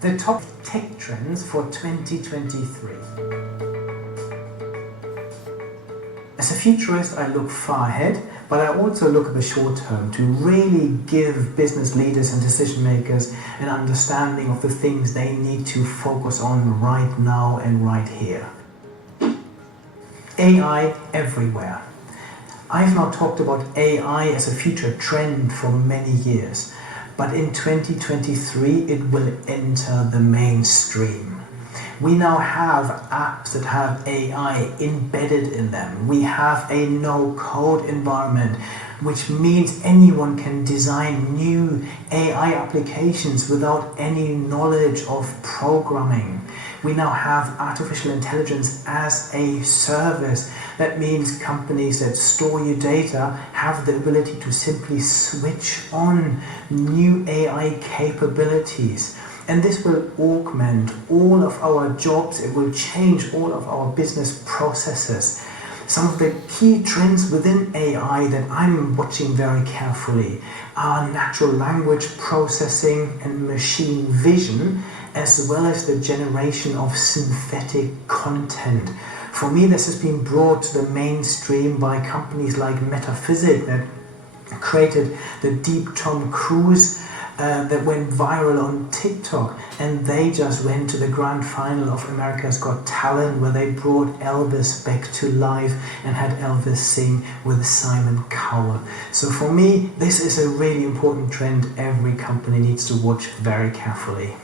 The top tech trends for 2023. As a futurist, I look far ahead, but I also look at the short term to really give business leaders and decision makers an understanding of the things they need to focus on right now and right here. AI everywhere. I've now talked about AI as a future trend for many years, but in 2023 it will enter the mainstream. We now have apps that have AI embedded in them. We have a no-code environment, which means anyone can design new AI applications without any knowledge of programming. We now have artificial intelligence as a service. That means companies that store your data have the ability to simply switch on new AI capabilities. And this will augment all of our jobs. It will change all of our business processes. Some of the key trends within AI that I'm watching very carefully are natural language processing and machine vision, as well as the generation of synthetic content. For me, this has been brought to the mainstream by companies like Mtt that created the Deep Tom Cruise that went viral on TikTok, and they just went to the grand final of America's Got Talent, where they brought Elvis back to life and had Elvis sing with Simon Cowell. So for me, this is a really important trend every company needs to watch very carefully.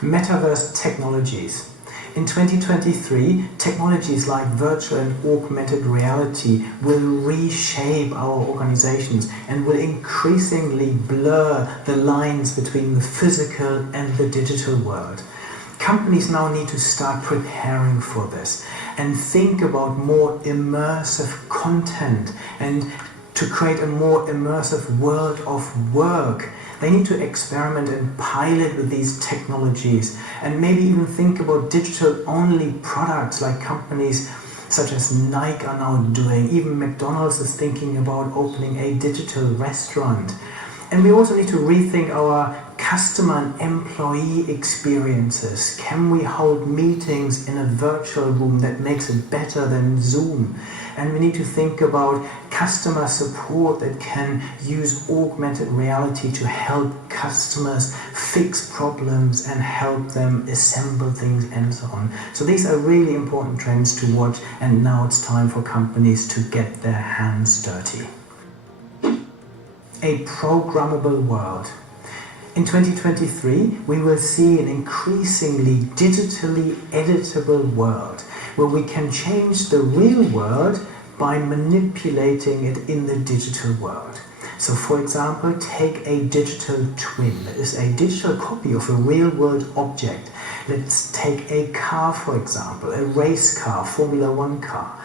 Metaverse technologies. In 2023, technologies like virtual and augmented reality will reshape our organizations and will increasingly blur the lines between the physical and the digital world. Companies now need to start preparing for this and think about more immersive content and to create a more immersive world of work. They need to experiment and pilot with these technologies and maybe even think about digital-only products like companies such as Nike are now doing. Even McDonald's is thinking about opening a digital restaurant. And we also need to rethink our customer and employee experiences. Can we hold meetings in a virtual room that makes it better than Zoom? And we need to think about customer support that can use augmented reality to help customers fix problems and help them assemble things and so on. So these are really important trends to watch, and now it's time for companies to get their hands dirty. A programmable world. In 2023, we will see an increasingly digitally editable world where we can change the real world by manipulating it in the digital world. So for example, take a digital twin. That is a digital copy of a real world object. Let's take a car, for example, a race car, Formula 1 car.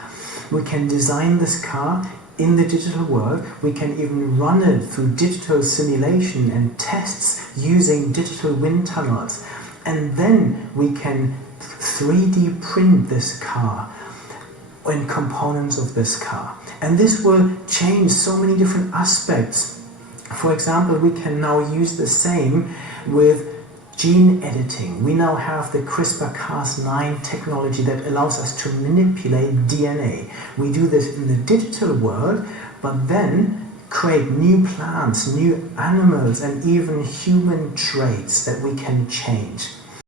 We can design this car in the digital world. We can even run it through digital simulation and tests using digital wind tunnels. And then we can 3D print this car and components of this car. And this will change so many different aspects. For example, we can now use the same with gene editing. We now have the CRISPR-Cas9 technology that allows us to manipulate DNA. We do this in the digital world, but then create new plants, new animals, and even human traits that we can change.